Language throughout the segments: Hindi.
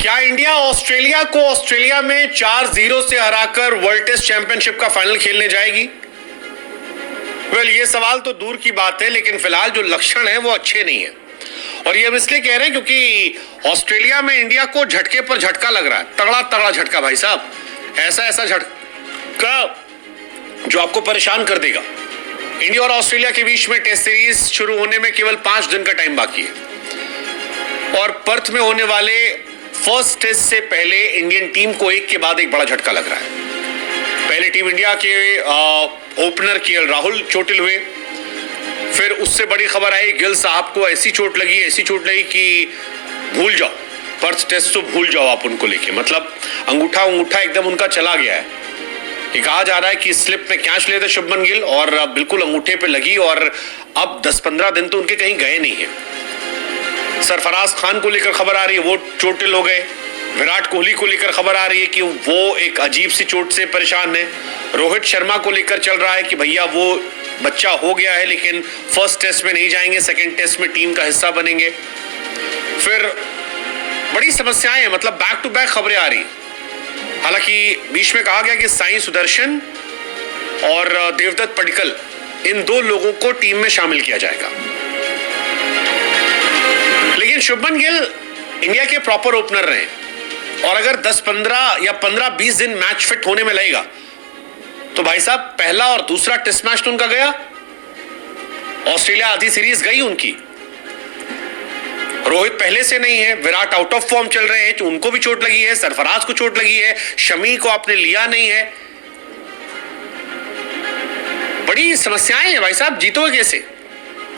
क्या इंडिया ऑस्ट्रेलिया को ऑस्ट्रेलिया में 4-0 से हराकर वर्ल्ड टेस्ट चैंपियनशिप का फाइनल खेलने जाएगी? ये सवाल तो दूर की बात है, लेकिन फिलहाल जो लक्षण है वो अच्छे नहीं है। और ये हम इसलिए कह रहे हैं क्योंकि ऑस्ट्रेलिया में इंडिया को झटके पर झटका लग रहा है, तगड़ा तगड़ा झटका भाई साहब, ऐसा झटका जो आपको परेशान कर देगा। इंडिया और ऑस्ट्रेलिया के बीच में टेस्ट सीरीज शुरू होने में केवल 5 दिन का टाइम बाकी है और पर्थ में होने वाले फर्स्ट टेस्ट से पहले इंडियन टीम को एक के बाद एक बड़ा झटका लग रहा है। पहले टीम इंडिया के ओपनर केएल राहुल चोटिल हुए, फिर उससे बड़ी खबर आई गिल साहब को ऐसी चोट लगी कि भूल जाओ, पर्थ टेस्ट तो भूल जाओ आप उनको लेके, मतलब अंगूठा एकदम उनका चला गया है। ये कहा जा रहा है कि स्लिप में कैच लेते शुभमन गिल और बिल्कुल अंगूठे पे लगी और अब 10-15 दिन तो उनके कहीं गए नहीं है। सरफराज खान को लेकर खबर आ रही है वो चोटिल हो गए। विराट कोहली को लेकर खबर आ रही है कि वो एक अजीब सी चोट से परेशान है। रोहित शर्मा को लेकर चल रहा है कि भैया वो बच्चा हो गया है लेकिन फर्स्ट टेस्ट में नहीं जाएंगे, सेकंड टेस्ट में टीम का हिस्सा बनेंगे। फिर बड़ी समस्याएं हैं, मतलब बैक टू बैक खबरें आ रही। हालांकि बीच में कहा गया कि साई सुदर्शन और देवदत्त पडिक्कल इन 2 लोगों को टीम में शामिल किया जाएगा, लेकिन शुभमन गिल इंडिया के प्रॉपर ओपनर रहे और अगर 10-15 या 15-20 दिन मैच फिट होने में लगेगा तो भाई साहब पहला और दूसरा टेस्ट मैच तो उनका गया। ऑस्ट्रेलिया आधी सीरीज गई उनकी। रोहित पहले से नहीं है, विराट आउट ऑफ फॉर्म चल रहे हैं, तो उनको भी चोट लगी है, सरफराज को चोट लगी है, शमी को आपने लिया नहीं है। बड़ी समस्याएं हैं भाई साहब, जीतोगे कैसे?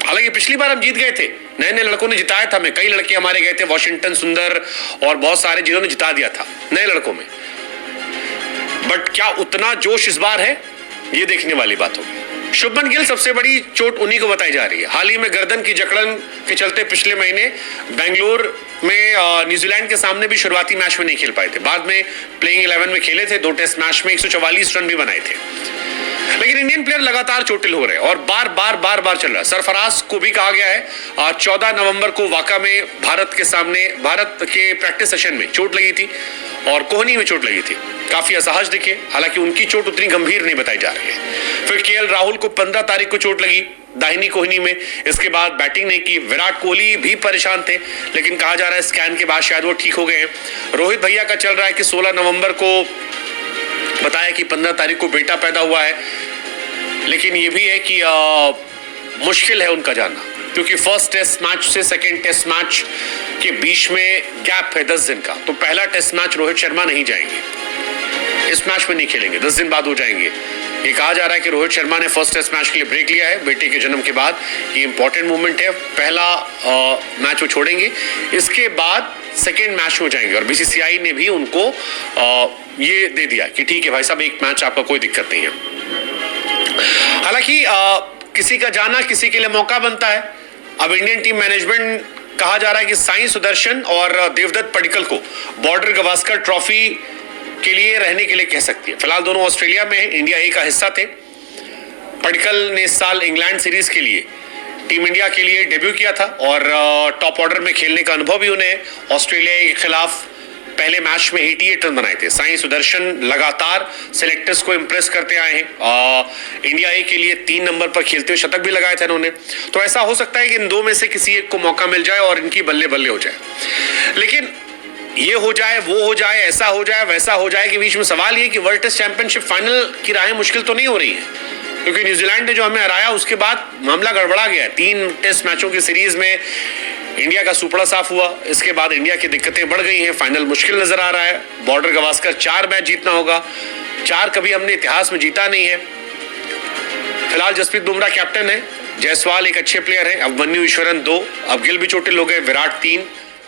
हालांकि पिछली बार हम जीत गए थे, नए लड़कों ने जिताया था हमें, कई लड़के हमारे गए थे, वॉशिंगटन सुंदर और बहुत सारे जिन्होंने जिता दिया था नए लड़कों में। बट क्या उतना जोश इस बार है, ये देखने वाली बात होगी। शुभमन गिल सबसे बड़ी चोट उन्हीं को बताई जा रही है। हाल ही में गर्दन की जकड़न के चलते पिछले महीने बेंगलोर में न्यूजीलैंड के सामने भी शुरुआती मैच में नहीं खेल पाए थे। बाद में प्लेइंग 11 में खेले थे, 2 टेस्ट मैच में 144 रन भी बनाए थे। लेकिन इंडियन प्लेयर लगातार चोटिल हो रहे हैं और बार चल रहा है। सरफराज को भी कहा गया है 14 नवंबर को वाका में भारत के प्रैक्टिस सेशन में चोट लगी थी और कोहनी में चोट लगी थी, काफी असहज दिखे। हालांकि उनकी चोट उतनी गंभीर नहीं बताई जा रही है। फिर केएल राहुल को 15 तारीख को चोट लगी दाहिनी कोहनी में, इसके बाद बैटिंग नहीं की। विराट कोहली भी परेशान थे, लेकिन कहा जा रहा है स्कैन के बाद शायद वो ठीक हो गए हैं। रोहित भैया का चल रहा है कि 16 नवंबर को बताया कि 15 तारीख को बेटा पैदा हुआ है, लेकिन ये भी है कि मुश्किल है उनका जाना, क्योंकि फर्स्ट टेस्ट मैच से सेकंड टेस्ट मैच के बीच में गैप है 10 दिन का। तो पहला टेस्ट मैच रोहित शर्मा नहीं जाएंगे, इस मैच में नहीं खेलेंगे, 10 दिन बाद हो जाएंगे। ये कहा जा रहा है कि रोहित शर्मा ने फर्स्ट टेस्ट मैच के लिए ब्रेक लिया है बेटे के जन्म के बाद। ये इंपॉर्टेंट मूवमेंट है, पहला मैच वो छोड़ेंगे, इसके बाद सेकेंड मैच में जाएंगे। और बीसीसीआई ने भी उनको ये दे दिया कि ठीक है भाई साहब, एक मैच आपका कोई दिक्कत नहीं है। हालांकि किसी का जाना किसी के लिए मौका बनता है। अब इंडियन टीम मैनेजमेंट कहा जा रहा है कि साई सुदर्शन और देवदत्त पडिक्कल को बॉर्डर गवास्कर ट्रॉफी के लिए रहने के लिए कह सकती है। फिलहाल दोनों ऑस्ट्रेलिया में है, इंडिया ए का हिस्सा थे। पडिक्कल ने इस साल इंग्लैंड सीरीज के लिए टीम इंडिया के लिए डेब्यू किया था और टॉप ऑर्डर में खेलने का अनुभव भी उन्हें। ऑस्ट्रेलिया के खिलाफ पहले मैच में 88 रन बनाए थे। साई सुदर्शन लगातार सिलेक्टर्स को इंप्रेस करते आए हैं। इंडिया ए के लिए 3 नंबर पर खेलते हुए शतक भी लगाए थे उन्होंने। तो ऐसा हो सकता है कि इन 2 में से किसी एक को मौका मिल जाए और इनकी बल्ले बल्ले हो जाए। लेकिन ये हो जाए, वो हो जाए, ऐसा हो जाए, वैसा हो जाए के बीच में सवाल ये कि वर्ल्ड टेस्ट चैंपियनशिप फाइनल की राहें मुश्किल तो नहीं हो रही है, क्योंकि न्यूजीलैंड ने जो हमें हराया उसके बाद मामला गड़बड़ा गया। 3 टेस्ट मैचों की सीरीज में इंडिया का सुपड़ा साफ हुआ, इसके बाद इंडिया की दिक्कतें बढ़ गई हैं, फाइनल मुश्किल नजर आ रहा है। बॉर्डर गवास्कर 4 मैच जीतना होगा, 4 कभी हमने इतिहास में जीता नहीं है। फिलहाल जसप्रीत बुमराह कैप्टन है, जायसवाल एक अच्छे प्लेयर है, अभिमन्यु ईश्वरन 2, अब गिल भी चोटिल हो गए, विराट 3,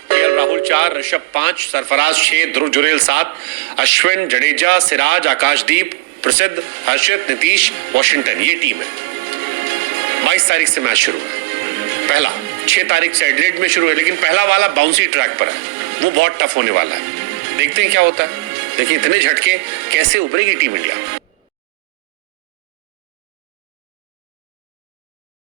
केएल राहुल 4, ऋषभ 5, सरफराज 6, ध्रुव जुरेल 7, अश्विन, जडेजा, सिराज, आकाशदीप, प्रसिद्ध, हर्षित, नीतीश, वॉशिंगटन, ये टीम है। 22 तारीख से मैच शुरू है। पहला 6 तारीख से एडिलेड में शुरू है, लेकिन पहला वाला बाउंसी ट्रैक पर है, वो बहुत टफ होने वाला है। देखते हैं क्या होता है। देखिए इतने झटके कैसे उभरेगी टीम इंडिया।